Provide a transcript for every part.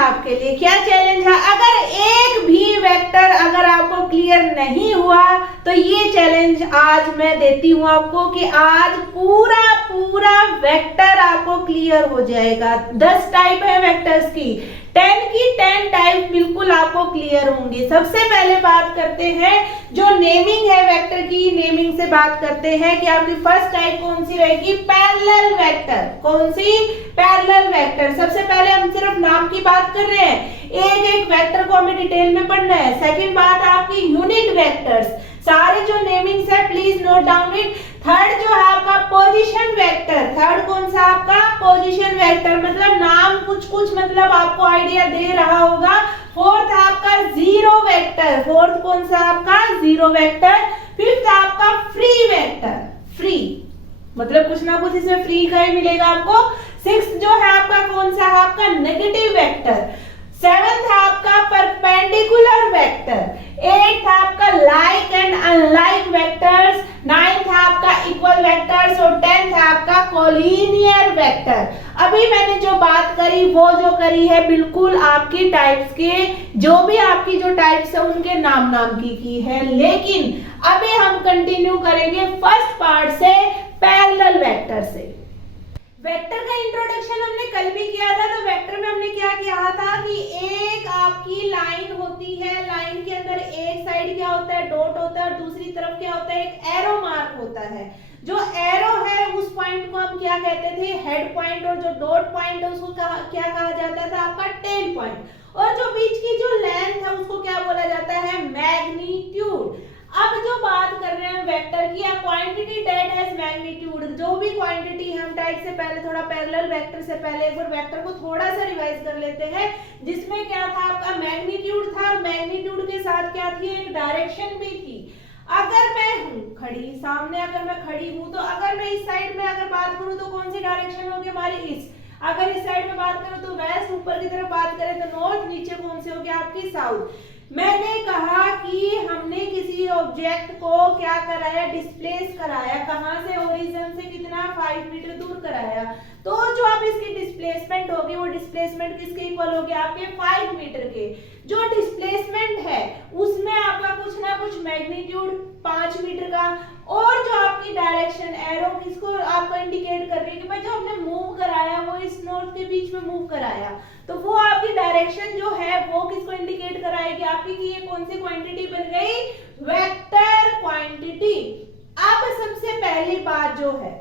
आपके लिए, क्या चैलेंज है? अगर एक भी वेक्टर अगर आपको क्लियर नहीं हुआ तो ये चैलेंज आज मैं देती हूँ आपको कि आज पूरा पूरा वेक्टर आपको क्लियर हो जाएगा। 10 टाइप है वेक्टर्स की, 10 की 10 टाइप बिल्कुल आपको क्लियर होंगी। सबसे पहले बात करते हैं जो नेमिंग है वेक्टर की, नेमिंग से बात करते हैं कि आपकी फर्स्ट टाइप कौन सी रहेगी? Parallel vector. कौन सी? Parallel vector. सबसे पहले हम सिर्फ नाम की बात कर रहे हैं, एक एक वेक्टर को हमें डिटेल में पढ़ना है। सेकंड बात आपकी यूनिट वेक्टर्स, सारे जो नेमिंग्स है please note down it. Third जो है आपका पोजीशन वेक्टर, थर्ड कौन सा आपका? पोजीशन वेक्टर, मतलब नाम कुछ कुछ मतलब आपको आइडिया दे रहा होगा। फोर्थ आपका जीरो वेक्टर, फोर्थ कौन सा आपका? Zero vector. फिफ्थ आपका फ्री वेक्टर, फ्री मतलब कुछ ना कुछ इसमें फ्री का ही मिलेगा आपको। सिक्स्थ जो है आपका कौन सा है? आपका नेगेटिव वेक्टर। सेवेंथ आपका परपेंडिकुलर वेक्टर। एट्थ आपका like and unlike vectors. Ninth आपका इक्वल वेक्टर्स और 10th आपका कोलिनियर वेक्टर। अभी मैंने जो बात करी वो जो करी है बिल्कुल आपकी टाइप्स के, जो भी आपकी जो टाइप्स है उनके नाम नाम की है, लेकिन अभी हम कंटिन्यू करेंगे फर्स्ट पार्ट से, पैरेलल वेक्टर से। वेक्टर का इंट्रोडक्शन हमने कल भी किया था, तो वेक्टर में हमने क्या किया था कि एक आपकी लाइन होती है, लाइन के अंदर एक साइड क्या होता है? डॉट होता है और दूसरी तरफ क्या होता है? एक एरो मार्क होता है। जो एरो है उस पॉइंट को हम क्या कहते थे? Head point. और जो डॉट पॉइंट है उसको क्या कहा जाता था? आपका टेल पॉइंट। और जो बीच की जो लेंथ है उसको क्या बोला जाता है? मैग्नीट्यूड। अब जो बात कर रहे हैं वेक्टर की, क्वांटिटी दैट हैज मैग्नीट्यूड, जो भी क्वांटिटी हम टाइप से पहले थोड़ा पैरेलल वेक्टर से पहले एक बार वेक्टर को थोड़ा सा रिवाइज कर लेते हैं, जिसमें क्या था? आपका मैग्नीट्यूड था, मैग्नीट्यूड के साथ क्या थी? एक डायरेक्शन भी थी। अगर मैं हूं खड़ी सामने, अगर मैं खड़ी हूं तो अगर मैं इस साइड में अगर बात करूं तो कौन सी डायरेक्शन होगी हमारी? इस। अगर इस साइड में बात करूं तो वेस्ट, ऊपर की तरफ बात करें तो नॉर्थ, नीचे कौन सी होगी? आपकी साउथ। मैंने कहा कि हमने किसी ऑब्जेक्ट को क्या कराया? डिस्प्लेस कराया। कहां से? ओरिजिन से कितना? 5 मीटर दूर कराया। तो जो आप इसकी डिस्प्लेसमेंट होगी वो डिस्प्लेसमेंट किसके इक्वल होगी? आपके 5 मीटर के। जो डिस्प्लेसमेंट है उसमें आपका कुछ ना कुछ मैग्नीट्यूड 5 मीटर का, और जो आपकी डायरेक्शन एरो किसको आपको इंडिकेट कर रही है कि भाई जो हमने मूव कराया वो इस नॉर्थ के बीच में मूव कराया, तो वो आपकी डायरेक्शन जो है वो किसको इंडिकेट कराएगी? आपकी कि ये कौन सी क्वांटिटी बन गई? Vector quantity. अब सबसे पहली बात जो है,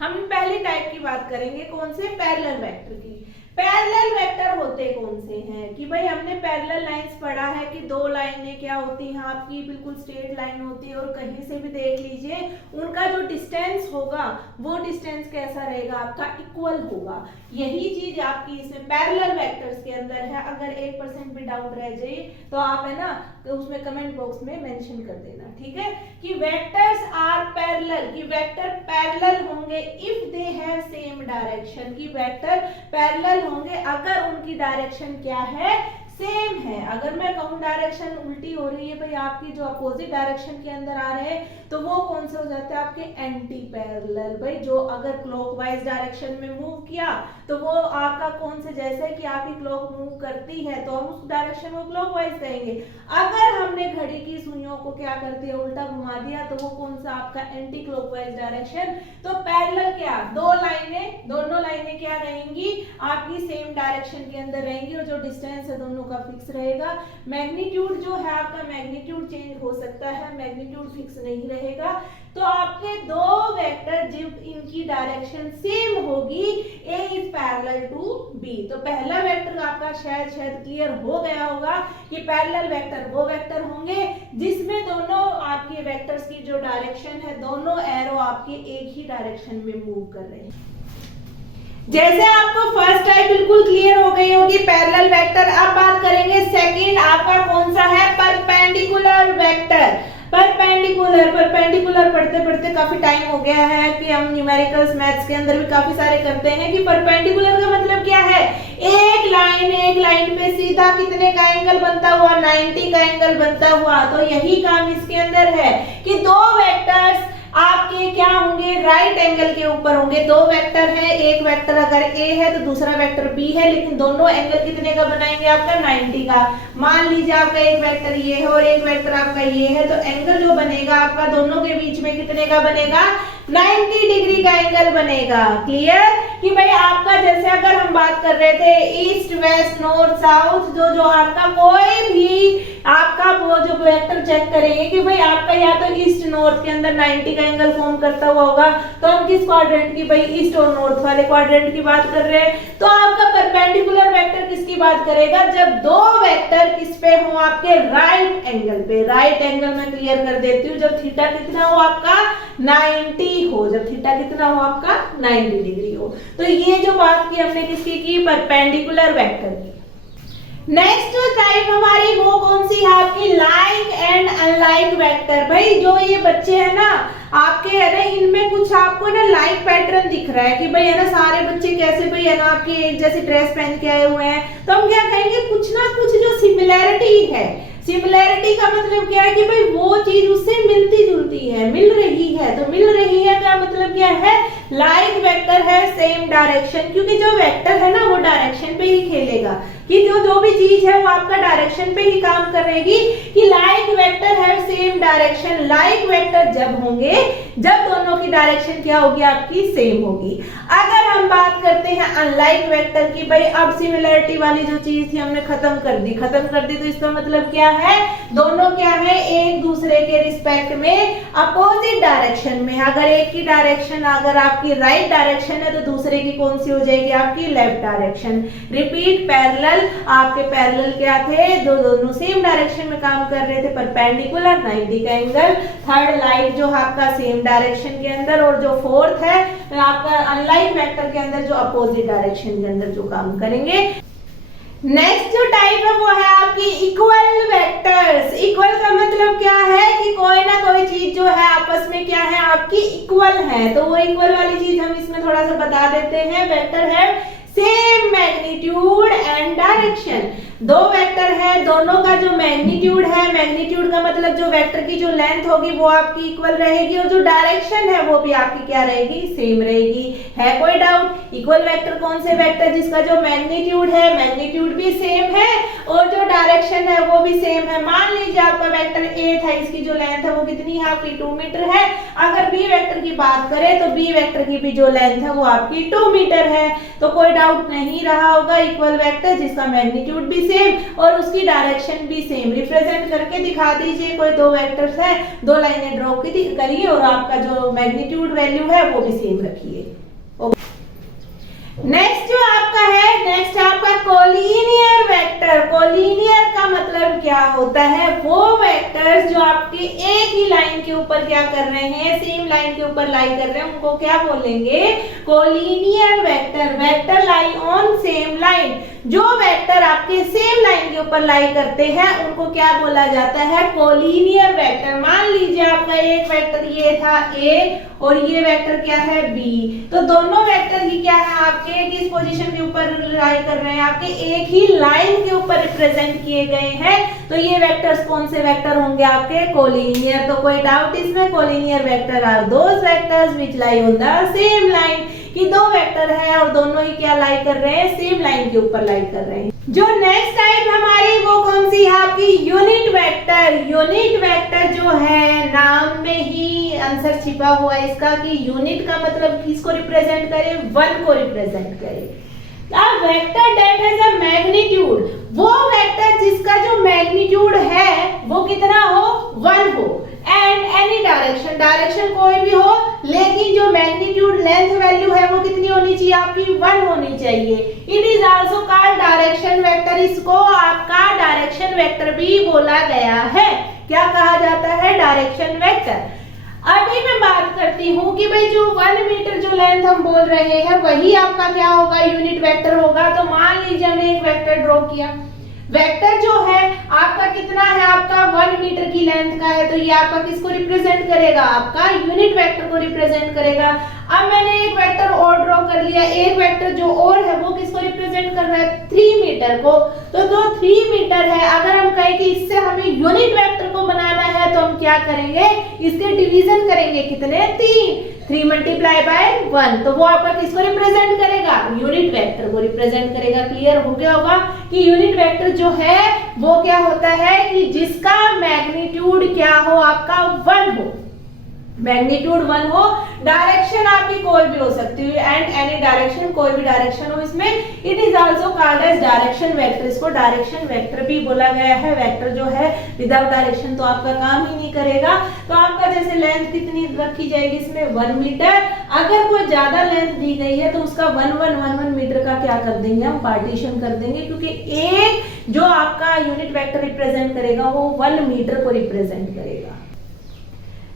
हम पहली टाइप की बात करेंगे, कौन से? पैरेलल वेक्टर की। पैरेलल वेक्टर होते कौन से हैं? कि भाई हमने पैरेलल लाइंस पढ़ा है कि दो लाइनें क्या होती हैं आपकी? बिल्कुल स्ट्रेट लाइन होती है, और कहीं से भी देख लीजिए उनका जो डिस्टेंस होगा वो डिस्टेंस कैसा रहेगा? आपका इक्वल होगा। यही चीज आपकी इसमें पैरेलल वेक्टर्स के अंदर है। अगर 1% भी डाउट रह जाए तो आप है ना उसमें कमेंट बॉक्स में मेंशन कर देना, ठीक है? कि वेक्टर्स आर पैरेलल, कि वेक्टर पैरेलल होंगे if they have same direction, कि वेक्टर पैरेलल होंगे अगर उनकी डायरेक्शन क्या है? सेम है। अगर मैं कहूं डायरेक्शन उल्टी हो रही है भाई, आपकी जो अपोजिट डायरेक्शन के अंदर आ रहे हैं, तो वो कौन से हो जाते हैं? आपके एंटी पैरेलल। भाई जो अगर क्लॉकवाइज डायरेक्शन में मूव किया तो वो आपका कौन से? जैसे कि आपकी क्लॉक मूव करती है तो हम उस डायरेक्शन को क्लॉकवाइज कहेंगे। अगर हमने घड़ी की सुइयों को क्या कर दिया? उल्टा घुमा दिया, तो वो कौन सा? आपका एंटी क्लॉकवाइज डायरेक्शन। तो पैरेलल क्या? दो लाइनें, दोनों लाइनें क्या रहेंगी? आपकी सेम डायरेक्शन के अंदर रहेंगी, और जो डिस्टेंस है दोनों का फिक्स रहेगा। मैग्नीट्यूड जो है आपका, मैग्नीट्यूड चेंज हो सकता है, मैग्नीट्यूड फिक्स नहीं रहेगा। तो आपके दो वेक्टर जब इनकी डायरेक्शन सेम होगी, A is parallel to B। तो पहला वेक्टर आपका शायद क्लियर हो गया होगा कि पैरेलल वेक्टर वो वेक्टर होंगे जिसमें दोनों आपके वेक्टर्स की जो डायरेक्शन है, दोनों एरो आपके एक ही डायरेक्शन में मूव कर रहे हैं। जैसे आपको फर्स्ट टाइप बिल्कुल क्लियर हो गई होगी पैरेलल वेक्टर। अब बात करेंगे सेकंड, आपका कौन सा है? Perpendicular vector. परपेंडिकुलर पढ़ते पढ़ते काफी टाइम हो गया है कि हम न्यूमेरिकल्स मैथ्स के अंदर भी काफी सारे करते हैं कि परपेंडिकुलर का मतलब क्या है? एक लाइन पे सीधा कितने का एंगल बनता हुआ? 90 का एंगल बनता हुआ। तो यही काम इसके अंदर है कि दो वेक्टर्स आपके क्या होंगे, राइट एंगल के ऊपर होंगे। दो वेक्टर है, एक वेक्टर अगर ए है तो दूसरा वेक्टर बी है, लेकिन दोनों एंगल कितने का बनाएंगे आपका 90 का। मान लीजिए आपका एक वेक्टर ये है और एक वेक्टर आपका ये है, तो एंगल जो बनेगा आपका दोनों के बीच में कितने का बनेगा, 90 डिग्री का एंगल बनेगा। क्लियर कि भाई आपका जैसे अगर हम बात कर रहे थे ईस्ट वेस्ट नॉर्थ साउथ, जो आपका कोई भी आपका वो जो वेक्टर चेक करेंगे कि भाई आपका या तो ईस्ट नॉर्थ के अंदर 90 का एंगल फॉर्म करता हुआ होगा, तो हम किस क्वाड्रेंट की, भाई ईस्ट और नॉर्थ वाले क्वाड्रेंट की बात कर रहे हैं। तो आपका परपेंडिकुलर वेक्टर किसकी बात करेगा, जब दो वेक्टर किस पे हो, आपके राइट एंगल पे। राइट एंगल में क्लियर कर देती हूँ, जब थीटा कितना हो आपका 90 हो, जब थीटा कितना हो आपका 90 डिग्री हो। तो ये जो बात की हमने किसकी की, परपेंडिकुलर वेक्टर की। नेक्स्ट टाइप हमारी वो कौन सी है आपकी, लाइक एंड अनलाइक वेक्टर। भाई जो ये बच्चे हैं ना आपके, है ना, इनमें कुछ आपको ना लाइक पैटर्न दिख रहा है कि भाई है ना सारे बच्चे कैसे भाई है ना आपकी एक जैसी ड्रेस पहन के आए हुए हैं, तो हम क्या कहेंगे, कुछ ना कुछ जो सिमिलैरिटी है। सिमिलैरिटी का मतलब क्या है कि भाई वो चीज उससे मिलती जुलती है, मिल रही है। तो मिल रही है का मतलब क्या है, लाइक वेक्टर है, सेम डायरेक्शन, क्योंकि जो वेक्टर है ना वो डायरेक्शन पे ही खेलेगा, कि जो भी चीज है वो आपका डायरेक्शन पे ही काम करेगी। कि लाइक वेक्टर है सेम डायरेक्शन, लाइक वेक्टर जब होंगे जब दोनों की डायरेक्शन क्या होगी आपकी, सेम होगी। अगर हम बात करते हैं अनलाइक वेक्टर की, भाई अब सिमिलरिटी वाली जो चीज थी हमने खत्म कर दी, तो इसका मतलब क्या है, दोनों क्या है, एक दूसरे के रिस्पेक्ट में अपोजिट डायरेक्शन में। अगर एक की डायरेक्शन अगर आपकी राइट डायरेक्शन है तो दूसरे की कौन सी हो जाएगी, आपकी लेफ्ट डायरेक्शन। रिपीट, पैरेलल, आपके पैरेलल क्या थे, दोनों सेम डायरेक्शन में काम कर रहे थे, परपेंडिकुलर 90 का एंगल। थर्ड लाइक जो आपका सेम डायरेक्शन के अंदर, और जो फोर्थ है आपका अनलाइक वेक्टर के अंदर जो अपोजिट डायरेक्शन के अंदर जो काम करेंगे। नेक्स्ट जो टाइप है वो है आपकी इक्वल वेक्टर्स। इक्वल का मतलब क्या है कि कोई ना कोई चीज जो है आपस में क्या है आपकी इक्वल है। तो वो इक्वल वाली चीज हम इसमें थोड़ा सा बता देते हैं। वेक्टर है सेम मैग्नीट्यूड एंड डायरेक्शन। दो वेक्टर है, दोनों का जो मैग्नीट्यूड है, मैग्नीट्यूड का मतलब जो वेक्टर की जो लेंथ होगी वो आपकी इक्वल रहेगी, और जो डायरेक्शन है वो भी आपकी क्या रहेगी, सेम रहेगी। है कोई डाउट? इक्वल वेक्टर कौन से वेक्टर, जिसका जो मैग्नीट्यूड है, मैग्नीट्यूड भी सेम है और जो डायरेक्शन है वो भी सेम है। मान लीजिए आपका वेक्टर ए था, इसकी जो लेंथ है वो कितनी है आपकी 2 मीटर है। अगर बी वेक्टर की बात करें तो बी वेक्टर की भी जो लेंथ है वो आपकी 2 मीटर है। तो कोई डाउट नहीं रहा होगा, इक्वल वेक्टर जिसका मैग्नीट्यूड भी सेम और उसकी डायरेक्शन भी सेम। रिप्रेजेंट करके दिखा दीजिए, कोई दो वेक्टर्स है, दो लाइनें ड्रॉ करिए और आपका जो मैग्नीट्यूड वैल्यू है वो भी सेम रखिए। नेक्स्ट जो आपका है, नेक्स्ट आपका कोलिनियर वेक्टर। कोलिनियर का मतलब क्या होता है, वो वेक्टर्स जो आपके एक ही लाइन के ऊपर क्या कर रहे हैं, सेम लाइन के ऊपर लाई कर रहे हैं, उनको क्या बोलेंगे, collinear vector. Vector lie on same line. जो वेक्टर आपके सेम लाइन के ऊपर लाई करते हैं उनको क्या बोला जाता है, कोलिनियर वेक्टर। मान लीजिए आपका एक वेक्टर ये था ए और ये वेक्टर क्या है बी, तो दोनों वेक्टर ही क्या है आपके किस पोजीशन के ऊपर लाई कर रहे हैं, आपके एक ही लाइन के ऊपर रिप्रेजेंट किए गए हैं। तो ये वेक्टर्स कौन से वेक्टर होंगे आपके, कोलिनियर। तो कोई डाउट इसमें, collinear vector are those vectors which lie on the same line. कि दो वेक्टर है और दोनों ही क्या लाई कर रहे हैं, सेम लाइन के ऊपर लाई कर रहे हैं। जो नेक्स्ट टाइप हमारी वो कौन सी है आपकी, यूनिट वेक्टर। यूनिट वेक्टर जो है नाम में ही आंसर छिपा हुआ है इसका, कि यूनिट का मतलब किसको रिप्रेजेंट करे, 1 को रिप्रेजेंट करे। अब vector that has a magnitude, वो वेक्टर जिसका जो मैग्नीट्यूड है वो कितना हो, 1 हो। एंड एनी डायरेक्शन, डायरेक्शन कोई भी हो, लेकिन जो मैग्नीट्यूड लेंथ वैल्यू है वो कितनी होनी चाहिए आपकी, 1 होनी चाहिए। It is also called direction vector. इसको आपका डायरेक्शन वेक्टर भी बोला गया है। क्या कहा जाता है, डायरेक्शन वेक्टर। अभी मैं बात करती हूँ कि भाई जो 1 मीटर जो लेंथ हम बोल रहे हैं वही आपका क्या होगा, यूनिट वेक्टर होगा। तो मान लीजिए हमने एक वेक्टर ड्रॉ किया, वेक्टर जो है आपका कितना है, आपका 1 मीटर की लेंथ का है, तो ये आपका किसको रिप्रेजेंट करेगा, आपका यूनिट वेक्टर को रिप्रेजेंट करेगा। अब मैंने एक वेक्टर और ड्रॉ कर लिया, एक वेक्टर जो और है वो किसको रिप्रेजेंट कर रहा है, 3 मीटर को। तो जो 3 मीटर है, अगर हम कहें कि इससे हमें यूनिट वेक्टर को को बनाना है तो हम क्या करेंगे, इसके डिवीजन करेंगे, कितने, 3 मल्टीप्लाई बाय 1, तो वो आपका किसको रिप्रेजेंट करेगा, यूनिट वेक्टर को रिप्रेजेंट करेगा। क्लियर हो गया होगा कि यूनिट वेक्टर जो है वो क्या होता है कि जिसका मैग्नीट्यूड क्या हो, आपका 1 हो, मैग्नीट्यूड 1 हो, डायरेक्शन आपकी कोई भी हो सकती है, एंड एनी डायरेक्शन, कोई भी डायरेक्शन हो इसमें, it is also called as direction vector. इसको डायरेक्शन वेक्टर भी बोला गया है। वेक्टर जो है विदाउट डायरेक्शन तो आपका काम ही नहीं करेगा। तो आपका जैसे लेंथ कितनी रखी जाएगी इसमें, 1 मीटर। अगर कोई ज्यादा लेंथ दी गई है तो उसका 1 मीटर का क्या कर देंगे, हम पार्टीशन कर देंगे, क्योंकि एक जो आपका यूनिट वेक्टर रिप्रेजेंट करेगा वो 1 मीटर को रिप्रेजेंट करेगा।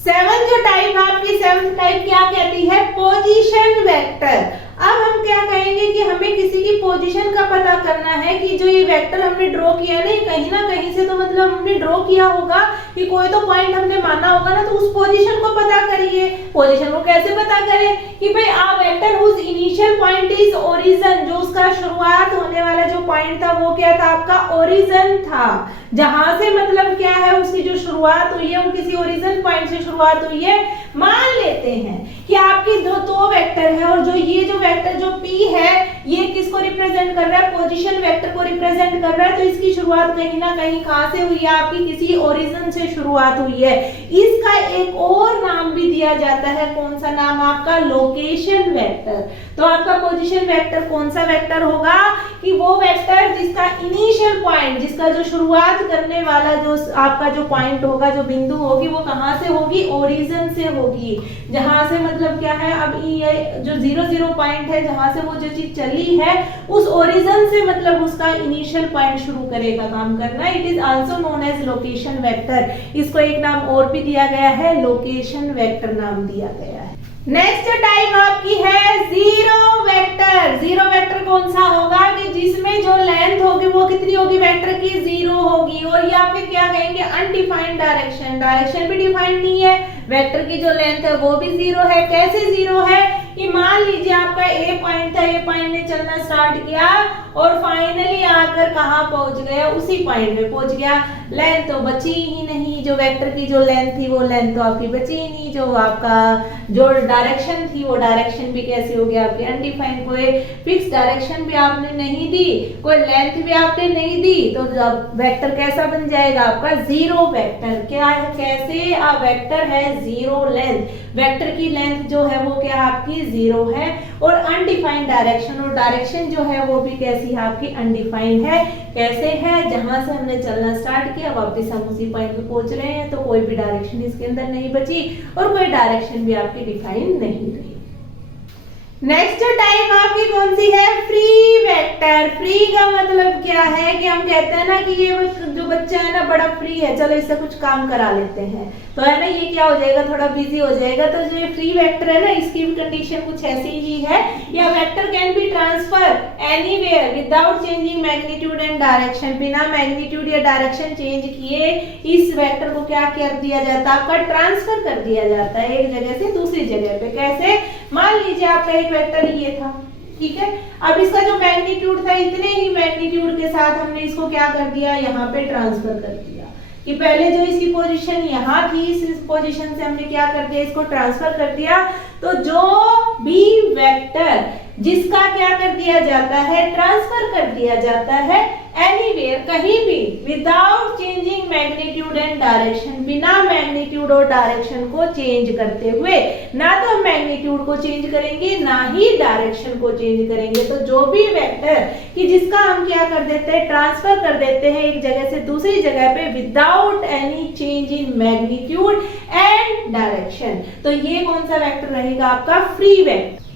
सेवन जो टाइप आपकी, सेवन टाइप क्या कहती है, पोजीशन वेक्टर। अब हम क्या कहेंगे कि हमें किसी की पोजीशन का पता करना है कि जो ये वेक्टर हमने ड्रॉ किया नहीं, कहीं ना कहीं से तो मतलब हमने ड्रॉ किया होगा कि कोई तो पॉइंट हमने माना होगा ना, तो उस पोजीशन को पता करिए। पोजीशन को कैसे पता करें कि भाई a vector whose initial point is origin, जो उसका शुरुआत होने वाला जो पॉइंट था वो क्या था, आपका ओरिजिन था। जहां से मतलब क्या है, उसकी जो शुरुआत हुई है वो किसी ओरिजिन पॉइंट से शुरुआत हुई है। मान लेते हैं कि आपकी दो वेक्टर है, और जो ये जो वेक्टर जो P है ये किसको रिप्रेजेंट कर रहा है, पोजीशन वेक्टर को रिप्रेजेंट कर रहा है। तो इसकी शुरुआत कहीं ना कहीं कहां से हुई है, आपकी किसी ओरिजिन से शुरुआत हुई है। इसका एक और नाम भी दिया जाता है, कौन सा नाम, आपका लोकेशन वेक्टर। तो आपका पोजीशन वेक्टर कौन सा वेक्टर होगा कि वो वेक्टर जिसका इनिशियल पॉइंट, जिसका जो शुरुआत करने वाला जो आपका जो पॉइंट होगा, जो बिंदु होगी, वो कहां से होगी, ओरिजिन से होगी। जहां से मतलब क्या है, अब ये जो 0 पॉइंट है जहां से वो जो चीज चली है, उस ओरिजिन से मतलब उसका इनिशियल पॉइंट शुरू करेगा काम करना। It is also known as location vector. इसको एक नाम और भी दिया गया है, लोकेशन वेक्टर नाम दिया गया है। नेक्स्ट टाइप आपकी है जीरो वेक्टर। जीरो वेक्टर कौन सा होगा कि जिसमें जो लेंथ होगी वो कितनी होगी, वेक्टर की 0 होगी। और या फिर क्या कहेंगे, अनडिफाइंड डायरेक्शन, डायरेक्शन भी डिफाइंड नहीं है, वेक्टर की जो लेंथ है वो भी 0 है। कैसे 0 है कि मान लीजिए आपका ए पॉइंट था, ए पॉइंट ने चलना स्टार्ट किया और फाइनली आकर कहां पहुंच गया, उसी पॉइंट में पहुंच गया। लेंथ तो बची ही नहीं, जो वेक्टर की जो लेंथ थी वो लेंथ तो आपकी बची ही नहीं। जो आपका जो डायरेक्शन थी वो डायरेक्शन भी कैसी हो गया, आपकी अनडिफाइंड। कोई फिक्स डायरेक्शन भी आपने नहीं दी, कोई लेंथ भी आपने नहीं दी, तो वेक्टर कैसा बन जाएगा, आपका जीरो वेक्टर। क्या है, कैसे, आ वेक्टर है जीरो लेंथ। वेक्टर की लेंथ जो है वो क्या आपकी 0 है, और अनडिफाइंड डायरेक्शन, और डायरेक्शन जो है वो भी कैसी है, आपकी अनडिफाइंड है। कैसे है, जहां से हमने चलना स्टार्ट किया वापस हम उसी पॉइंट पे पहुंच रहे हैं, तो कोई भी डायरेक्शन इसके अंदर नहीं बची और कोई डायरेक्शन भी आपकी डिफाइन नहीं रही। नेक्स्ट टाइप आपकी कौन सी है, फ्री वेक्टर। फ्री का मतलब क्या है कि हम कहते हैं ना कि ये जो बच्चा है ना बड़ा फ्री है, चलो इससे कुछ काम करा लेते हैं, तो है ना ये क्या हो जाएगा, थोड़ा बिजी हो जाएगा। तो जो ये फ्री वेक्टर है ना, इसकी भी कंडीशन कुछ ऐसी ही है, या vector can be transfer anywhere without changing magnitude and direction. बिना मैग्नीट्यूड या डायरेक्शन चेंज किए इस वेक्टर को क्या कर दिया जाता है, आपका ट्रांसफर कर दिया जाता है एक जगह से दूसरी जगह पे। कैसे, मान लीजिए आपका एक वेक्टर ये था, ठीक है, अब इसका जो मैग्नीट्यूड था इतने ही मैग्नीट्यूड के साथ हमने इसको क्या कर दिया, यहाँ पे ट्रांसफर कर दिया। कि पहले जो इसकी पोजीशन यहाँ थी, इस पोजीशन से हमने क्या कर दिया, इसको ट्रांसफर कर दिया। तो जो भी वेक्टर जिसका क्या कर दिया जाता है, ट्रांसफर कर दिया जाता है एनीवेयर, कहीं भी, without changing magnitude and direction, बिना मैग्नीट्यूड और डायरेक्शन को चेंज करते हुए। ना तो हम मैग्नीट्यूड को चेंज करेंगे ना ही डायरेक्शन को चेंज करेंगे। तो जो भी वेक्टर कि जिसका हम क्या कर देते हैं, ट्रांसफर कर देते हैं एक जगह से दूसरी जगह पे without any change in magnitude and direction, तो ये कौन सा वेक्टर रहेगा, आपका फ्री वेक्टर।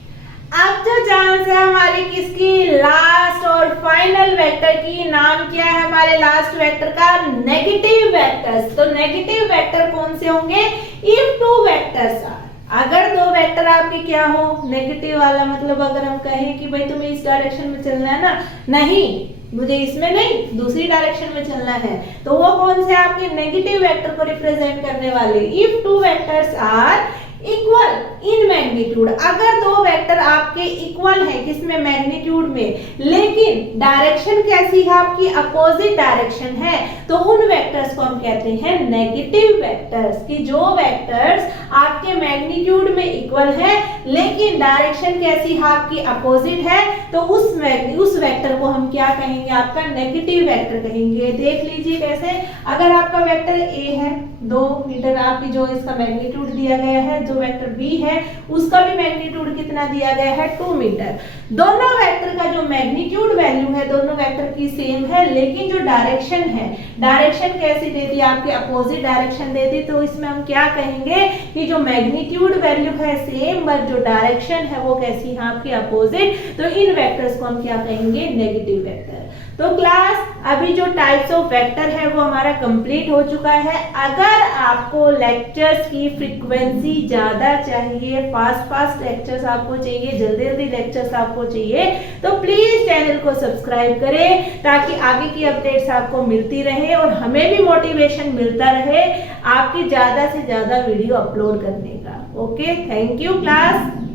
अब जो चांस है हमारी किसकी, लास्ट और फाइनल वेक्टर की। नाम क्या है हमारे लास्ट वेक्टर का, नेगेटिव वेक्टर्स। तो नेगेटिव वेक्टर कौन से होंगे, इफ टू वेक्टर्स आर, अगर दो वेक्टर आपके क्या हो, नेगेटिव वाला मतलब अगर हम कहें कि भाई तुम्हें इस डायरेक्शन में चलना है ना, नहीं मुझे इसमें नहीं दूसरी डायरेक्शन में चलना है, तो वो कौन से आपके नेगेटिव वेक्टर को रिप्रेजेंट करने वाले। If two vectors are equal in magnitude, अगर दो वेक्टर आपके आपके इक्वल है, किसमें, मैग्नीट्यूड में, लेकिन डायरेक्शन कैसी है आपकी, अपोजिट डायरेक्शन है, तो उन वेक्टर्स को हम कहते हैं नेगेटिव वेक्टर्स। कि जो वेक्टर्स आपके मैग्नीट्यूड में इक्वल है लेकिन डायरेक्शन कैसी है आपकी, अपोजिट है, तो उस वेक्टर को हम क्या कहेंगे, आपका नेगेटिव वेक्टर कहेंगे। देख लीजिए कैसे, अगर आपका वेक्टर ए है 2 मीटर, आपकी जो इसका मैग्नीट्यूड दिया गया है, जो वेक्टर बी है उसका भी मैग्नीट्यूड कितना दिया गया है, 2 मीटर। दोनों वेक्टर का जो मैग्नीट्यूड वैल्यू है दोनों वेक्टर की सेम है, लेकिन जो डायरेक्शन है, डायरेक्शन कैसी देती है आपके, अपोजिट डायरेक्शन देती, तो इसमें हम क्या कहेंगे कि जो मैग्नीट्यूड वैल्यू है सेम बट जो डायरेक्शन है वो कैसी है आपकी, अपोजिट, तो इन वेक्टर्स को हम क्या कहेंगे, नेगेटिव वेक्टर। तो क्लास अभी जो टाइप्स ऑफ वेक्टर है वो हमारा कंप्लीट हो चुका है। अगर आपको लेक्चर्स की फ्रीक्वेंसी ज्यादा चाहिए, फास्ट लेक्चर्स आपको चाहिए, जल्दी लेक्चर्स आपको चाहिए, तो प्लीज चैनल को सब्सक्राइब करें ताकि आगे की अपडेट्स आपको मिलती रहे और हमें भी मोटिवेशन मिलता रहे आपकी ज्यादा से ज्यादा वीडियो अपलोड करने का। Okay, thank you class.